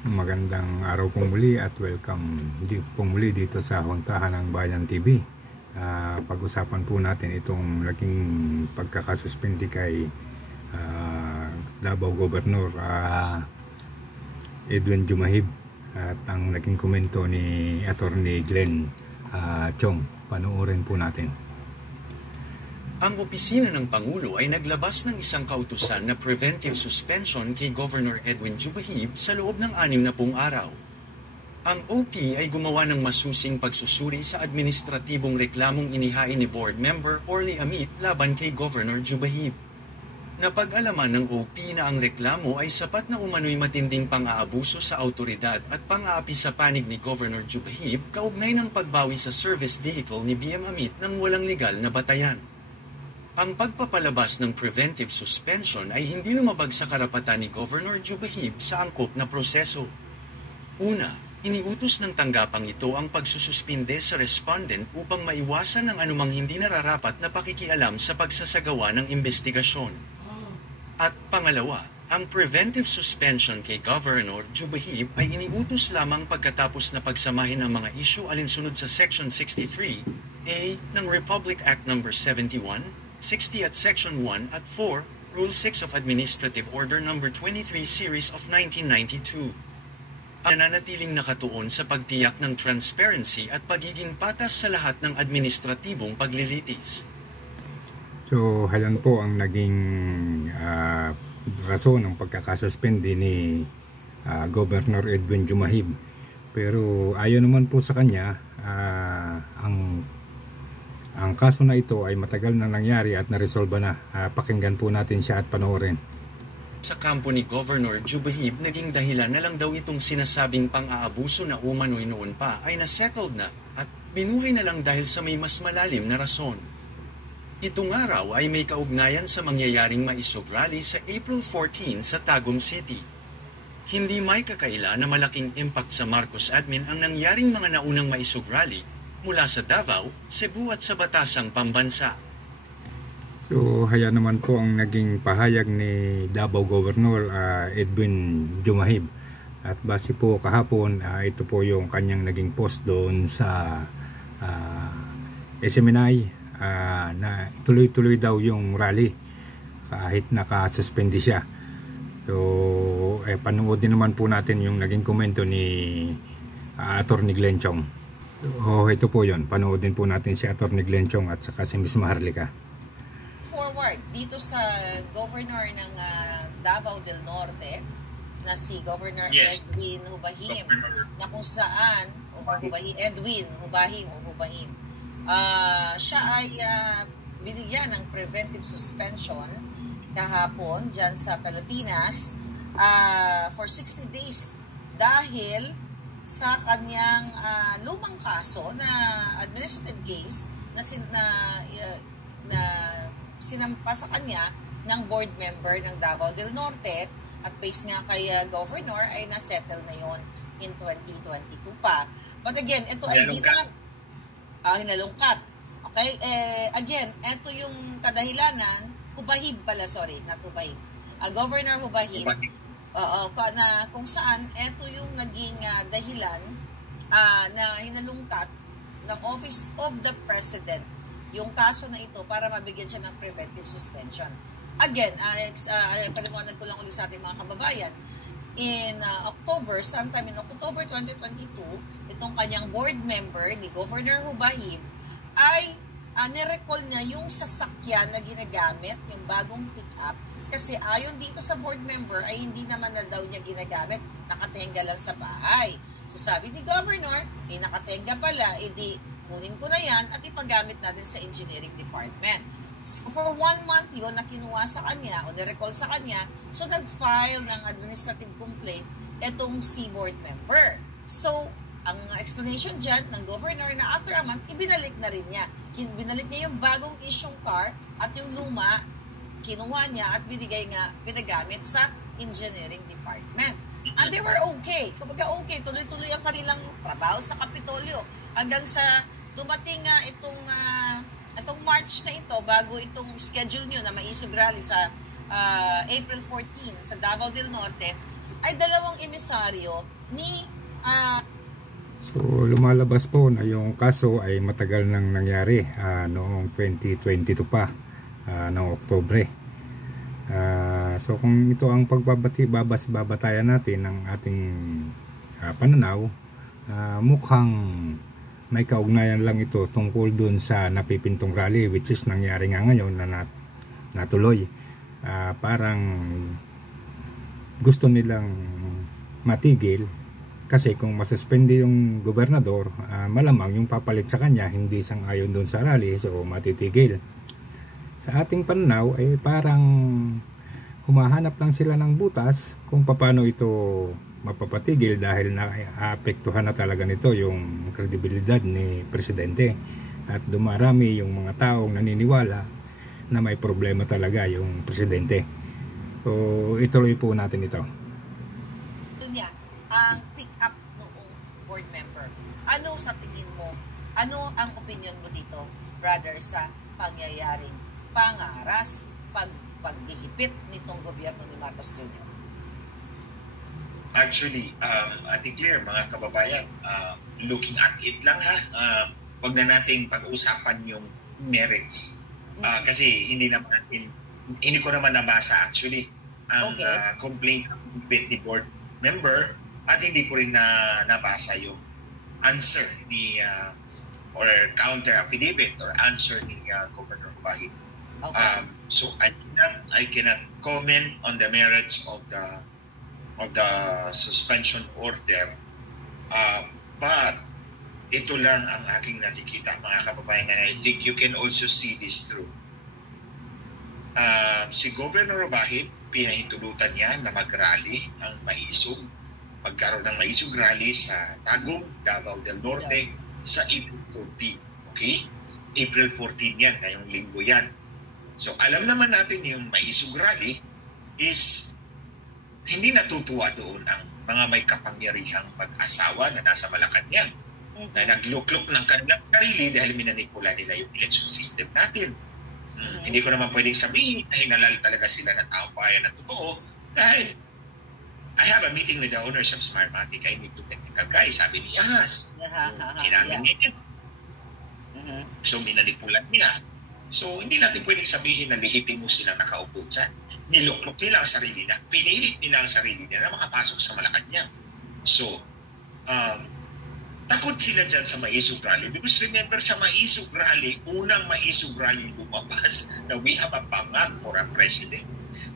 Magandang araw pong muli at welcome pong muli dito sa Hontahan ng Bayan TV. Pag-usapan po natin itong naging pagkakasuspindi kay Davao Governor Edwin Jumahib at ang naging komento ni Attorney Glenn Chong. Panoorin po natin. Ang opisina ng Pangulo ay naglabas ng isang kautusan na preventive suspension kay Governor Edwin Jumahib sa loob ng 60 araw. Ang OP ay gumawa ng masusing pagsusuri sa administratibong reklamong inihain ni Board Member Orly Amit laban kay Governor Jumahib. Napag-alaman ng OP na ang reklamo ay sapat na umano'y matinding pang-aabuso sa autoridad at pang-aapi sa panig ni Governor Jumahib kaugnay ng pagbawi sa service vehicle ni BM Amit ng walang legal na batayan. Ang pagpapalabas ng preventive suspension ay hindi lumabag sa karapatan ni Governor Jumahib sa angkop na proseso. Una, iniutos ng tanggapang ito ang pagsususpinde sa respondent upang maiwasan ang anumang hindi nararapat na pakikialam sa pagsasagawa ng investigasyon. At pangalawa, ang preventive suspension kay Governor Jumahib ay iniutos lamang pagkatapos na pagsamahin ang mga isyu alinsunod sa Section 63A ng Republic Act No. 71, 60 at Section 1 at 4, Rule 6 of Administrative Order No. 23 Series of 1992. Ang nananatiling nakatuon sa pagtiyak ng transparency at pagiging patas sa lahat ng administratibong paglilitis. So, hayan po ang naging rason ng pagkakasuspindi ni Governor Edwin Jumahib. Pero ayon naman po sa kanya, ang kaso na ito ay matagal na nangyari at naresolba na. Pakinggan po natin siya at panoorin. Sa kampo ni Governor Jumahib, naging dahilan na lang daw itong sinasabing pang-aabuso na umano'y noon pa ay nasettled na at binuhay na lang dahil sa may mas malalim na rason. Itong araw ay may kaugnayan sa mangyayaring maisog rally sa April 14 sa Tagum City. Hindi may kakaila na malaking impact sa Marcos admin ang nangyaring mga naunang maisog rally mula sa Davao, Cebu at sa batasang pambansa. So, haya naman po ang naging pahayag ni Davao Governor Edwin Jumahib. At base po kahapon, ito po yung kanyang naging post doon sa SMNI na tuloy-tuloy daw yung rally kahit nakasuspindi siya. So, panoodin naman po natin yung naging komento ni Attorney Glenn Chong. Ito po yun. Panoodin po natin si Attorney Glenn Chong at saka si Ms. Maharlika. Forward dito sa Governor ng Davao del Norte na si Governor Edwin Hubahim, na kung saan Edwin Hubahim siya ay binigyan ng preventive suspension kahapon dyan sa Pilipinas for 60 days dahil sa kanyang lumang kaso na administrative case na sinampa sa kanya ng board member ng Davao del Norte at based nga kay Governor ay nasettle na yon in 2022 pa. But again, ito ay hindi na hinalungkat. Okay? Again, ito yung kadahilanan, Governor Hubahib. Na kung saan ito yung naging dahilan na hinalungkat ng Office of the President yung kaso na ito para mabigyan siya ng preventive suspension. Again, paliwanag ko lang ulit sa ating mga kababayan, sometime in October 2022, itong kanyang board member ni Governor Hubahib ay nirecall niya yung sasakyan na ginagamit, yung bagong pick-up. Kasi ayon dito sa board member ay hindi naman na daw niya ginagamit, nakatenga lang sa bahay. So sabi ni Governor, nakatenga pala, edi kunin ko na yan at ipagamit natin sa engineering department. So for 1 month yun na kinuha sa kanya o nirecall sa kanya, so nag-file ng administrative complaint etong si board member. So ang explanation dyan ng Governor na after a month, ibinalik na rin niya. Binalik niya yung bagong isyong car at yung luma, kinuha niya at pinagamit sa engineering department. And they were okay. Kumbaga okay, tuloy-tuloy ang kanilang trabaho sa Kapitolyo. Hanggang sa dumating itong March na ito, bago itong schedule nyo na maisog rally sa April 14 sa Davao del Norte, ay dalawang emisaryo ni So lumalabas po na yung kaso ay matagal nang nangyari, noong 2022 pa, noong Oktubre. So kung ito ang babatayan natin ng ating pananaw, mukhang may kaugnayan lang ito tungkol dun sa napipintong rally, which is nangyari nga ngayon na natuloy. Parang gusto nilang matigil kasi kung masuspende yung gobernador, malamang yung papalit sa kanya hindi sang-ayon doon sa rally, so matitigil. Sa ating pananaw ay parang humahanap lang sila ng butas kung paano ito mapapatigil dahil naapektuhan na talaga nito yung kredibilidad ni presidente at dumarami yung mga taong naniniwala na may problema talaga yung presidente. So ituloy po natin ito. Ang pick up noong board member. Ano sa tingin mo? Ano ang opinion mo dito, brother, sa pangyayaring pangaras, pagdilipit nitong gobyerno ni Marcos Jr.? Actually, Ate Claire, mga kababayan, looking at it lang wag na nating pag-usapan yung merits. Kasi hindi ko naman nabasa actually ang complaint with the board member at hindi ko rin nabasa yung answer ni or counter affidavit or answer ni Governor Bahib. So I cannot comment on the merits of the suspension order, but ito lang ang aking nakikita, mga kababayan, and I think you can also see this through. Si Governor Bahib, pinahintulutan niya na mag-rally ang maisog, magkaroon ng maisog rally sa Tagum, Davao del Norte sa April 14. Okay? April 14 yan, ngayong linggo yan. So alam naman natin yung maisog rally is hindi natutuwa doon ang mga may kapangyarihang mag-asawa na nasa Malacanang na nagluklok ng kanilang sarili dahil minanipula nila yung election system natin. Hindi ko naman pwedeng sabihin na hinalal talaga sila ng taong bayan na totoo dahil I have a meeting with the owners of Smartmatic. I need to technical guys. Sabi ni Ahas. Hinamin niya. So minanipulan nila. So hindi natin pwedeng sabihin na lehitimo silang nakaupo dyan. Niluklok nila ang sarili nila. Pinilit nila ang sarili nila na makapasok sa Malacanang. So, takot sila dyan sa Maisog Rally. Because remember, sa Maisog Rally, unang Maisog Rally lumabas na we have a bangag for a president.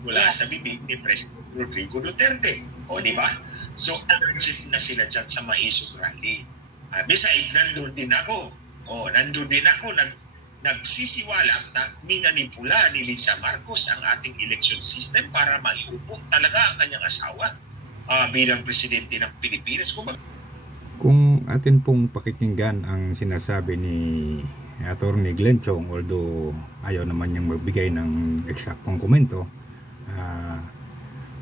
Wala sa bibig ni President Rodrigo Duterte. O, di ba? So, allergic na sila dyan sa Maisog Rally. Besides, nandun din ako. Nagsisiwalat na minanipula ni Lisa Marcos ang ating election system para maiupo talaga ang kanyang asawa bilang presidente ng Pilipinas. Kung atin pong pakikinggan ang sinasabi ni Attorney Glenn Chong, although ayaw naman niyang magbigay ng eksaktong komento,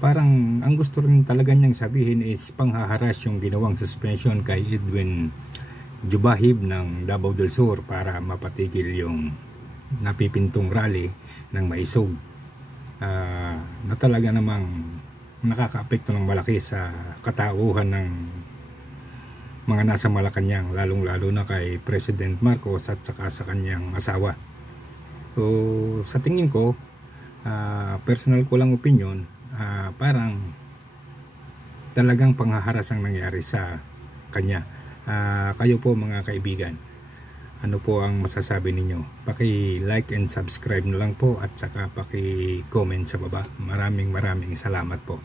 parang ang gusto rin talaga niyang sabihin is panghaharas yung ginawang suspension kay Edwin Jubahib ng Davao del Sur para mapatigil yung napipintong rally ng Maisog, na talaga namang nakakaapekto ng malaki sa katauhan ng mga nasa Malacanang, lalong-lalo na kay President Marcos at saka sa kanyang asawa. So sa tingin ko, personal ko lang opinion, parang talagang panghaharas ang nangyari sa kanya. Kayo po mga kaibigan, ano po ang masasabi ninyo? Paki-like and subscribe na lang po at saka paki-comment sa baba. Maraming salamat po.